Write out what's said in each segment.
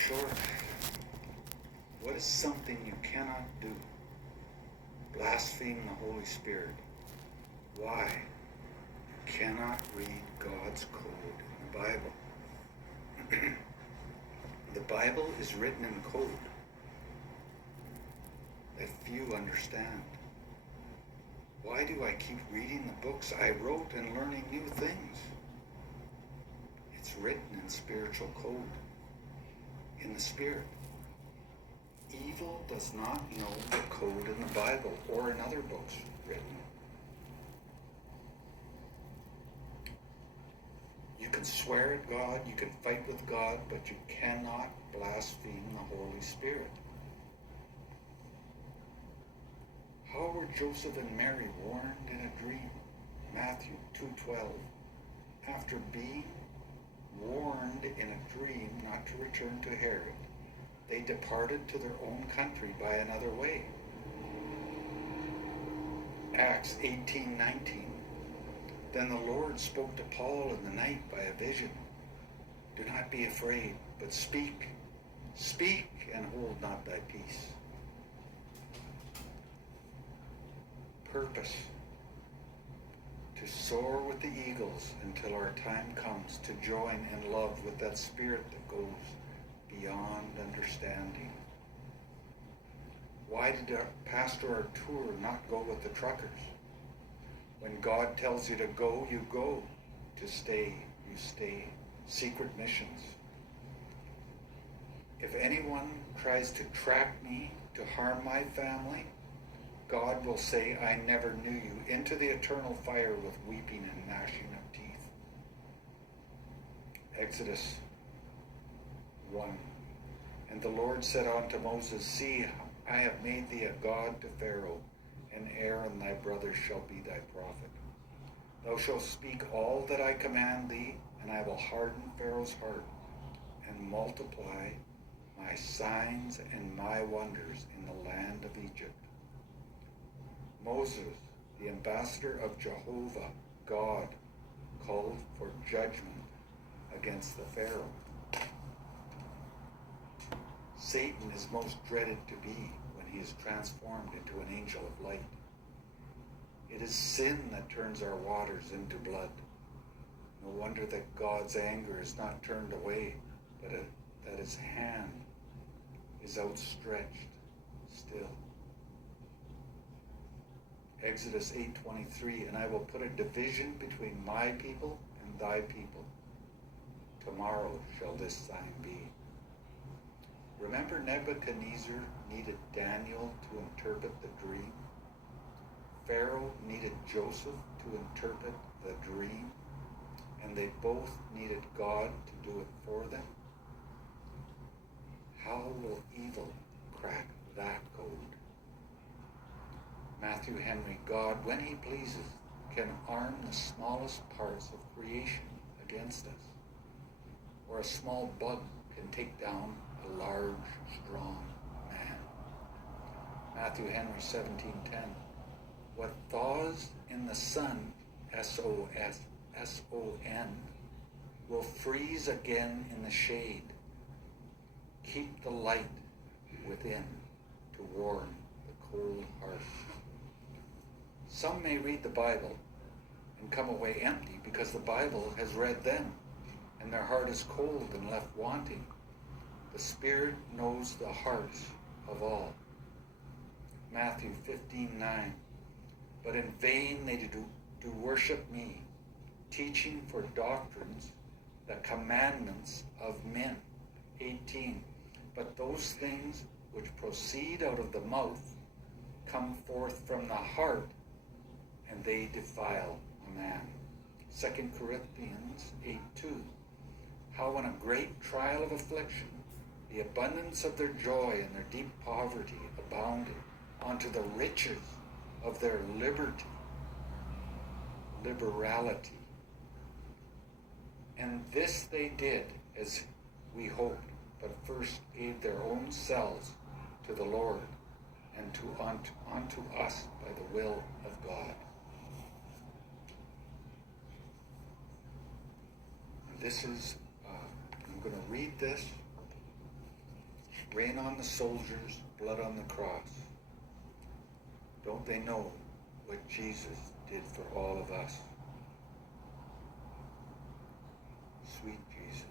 short. What is something you cannot do? Blaspheme the Holy Spirit. Why? You cannot read God's code in the Bible. The Bible is written in code that few understand. Why do I keep reading the books I wrote and learning new things? It's written in spiritual code, in the Spirit. Evil does not know the code in the Bible or in other books written. You can swear at God, you can fight with God, but you cannot blaspheme the Holy Spirit. How were Joseph and Mary warned in a dream? Matthew 2:12. After being warned in a dream not to return to Herod, they departed to their own country by another way. Acts 18:19. Then the Lord spoke to Paul in the night by a vision. Do not be afraid, but speak. Speak and hold not thy peace. Purpose. To soar with the eagles until our time comes to join in love with that Spirit that goes beyond understanding. Why did Pastor Artur not go with the truckers? When God tells you to go, you go. To stay, you stay. Secret missions. If anyone tries to trap me to harm my family, God will say, I never knew you, into the eternal fire with weeping and gnashing of teeth. Exodus 1. And the Lord said unto Moses, See, I have made thee a god to Pharaoh, and Aaron thy brother shall be thy prophet. Thou shalt speak all that I command thee, and I will harden Pharaoh's heart, and multiply my signs and my wonders in the land of Egypt. Moses, the ambassador of Jehovah, God, called for judgment against the Pharaoh. Satan is most dreaded to be when he is transformed into an angel of light. It is sin that turns our waters into blood. No wonder that God's anger is not turned away, but that his hand is outstretched still. Exodus 8:23, and I will put a division between my people and thy people. Tomorrow shall this sign be. Remember, Nebuchadnezzar needed Daniel to interpret the dream. Pharaoh needed Joseph to interpret the dream, and they both needed God to do it for them. How will evil crack that code? Matthew Henry, God, when he pleases, can arm the smallest parts of creation against us, or a small bug can take down a large, strong man. Matthew Henry 17:10. What thaws in the sun, S-O-S-S-O-N, will freeze again in the shade. Keep the light within to warm the cold heart. Some may read the Bible and come away empty because the Bible has read them, and their heart is cold and left wanting. The Spirit knows the hearts of all. Matthew 15:9. But in vain they do worship me, teaching for doctrines the commandments of men. 18. But those things which proceed out of the mouth come forth from the heart, and they defile a man. 2 Corinthians 8:2. How in a great trial of affliction, the abundance of their joy and their deep poverty abounded unto the riches of their liberality. And this they did as we hoped, but first gave their own selves to the Lord and unto us by the will of God. And this is, I'm going to read this Rain on the soldiers, blood on the cross. Don't they know what Jesus did for all of us? Sweet Jesus.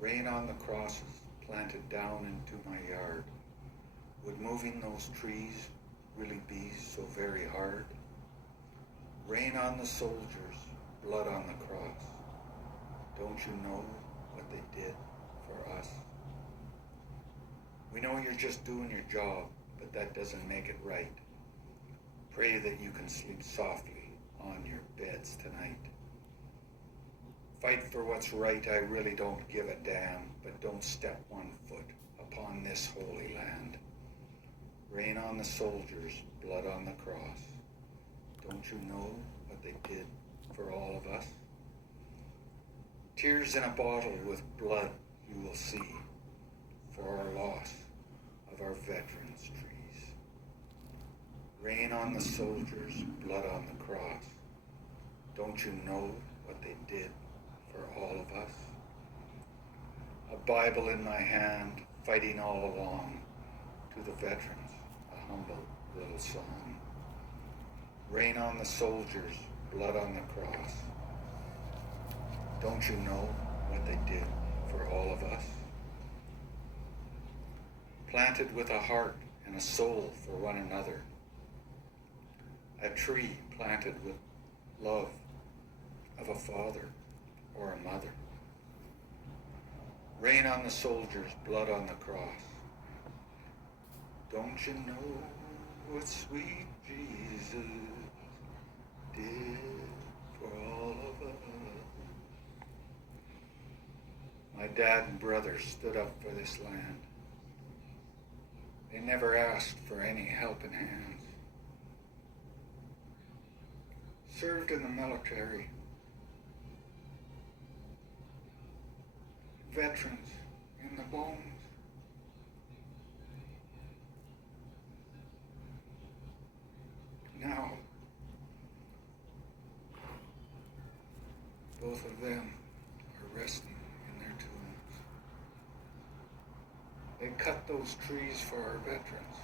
Rain on the crosses planted down into my yard. Would moving those trees really be so very hard? Rain on the soldiers, blood on the cross. Don't you know what they did for us? We know you're just doing your job, but that doesn't make it right. Pray that you can sleep softly on your beds tonight. Fight for what's right, I really don't give a damn, but don't step one foot upon this holy land. Rain on the soldiers, blood on the cross. Don't you know what they did for all of us? Tears in a bottle with blood you will see for our loss of our veterans' trees. Rain on the soldiers, blood on the cross. Don't you know what they did for all of us? A Bible in my hand, fighting all along, to the veterans, a humble little song. Rain on the soldiers, blood on the cross. Don't you know what they did for all of us? Planted with a heart and a soul for one another. A tree planted with love of a father or a mother. Rain on the soldiers, blood on the cross. Don't you know what sweet Jesus did for all of us? My dad and brother stood up for this land. They never asked for any helping hands. Served in the military. Veterans in the bones. Now, both of them are resting in their tombs. They cut those trees for our veterans.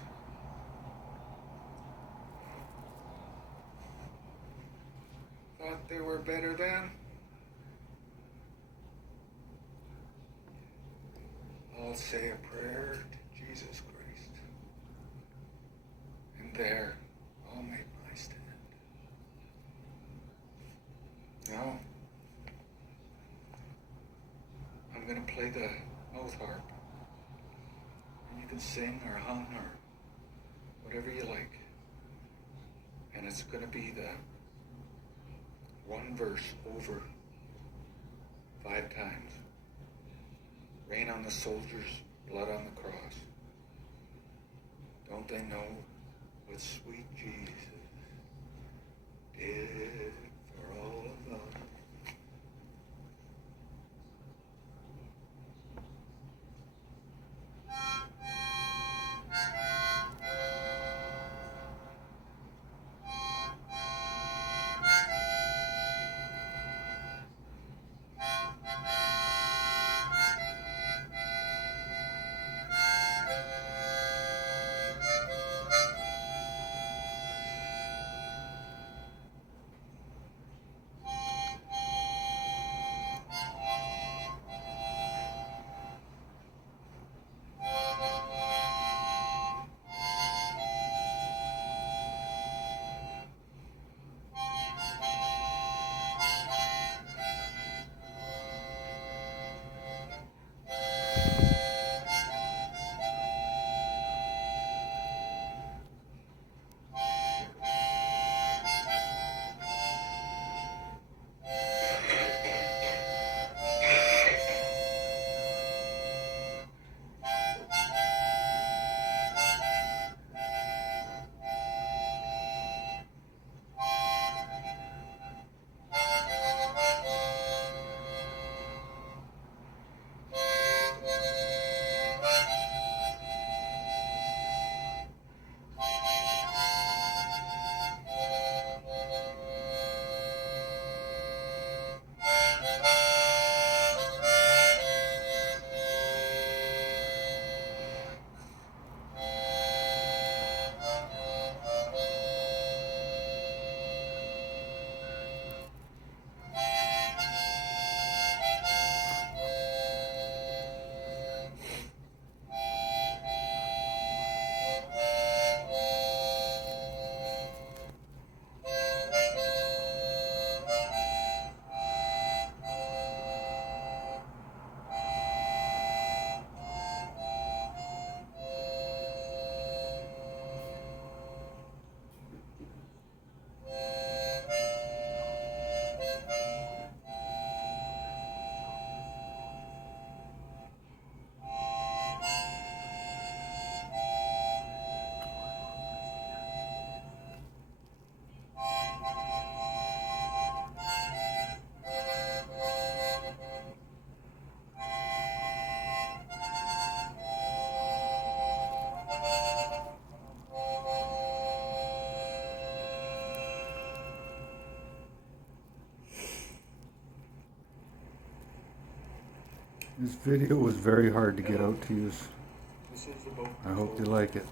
Thought they were better then? I'll say a prayer to Jesus Christ, and there I'll make my stand. Now, I'm going to play the mouth harp, and you can sing or hum or whatever you like, and it's going to be the one verse over 5 times. Rain on the soldiers, blood on the cross. Don't they know what sweet Jesus did for all of us? This video was very hard to get out to you. This is the boat. I hope you like it.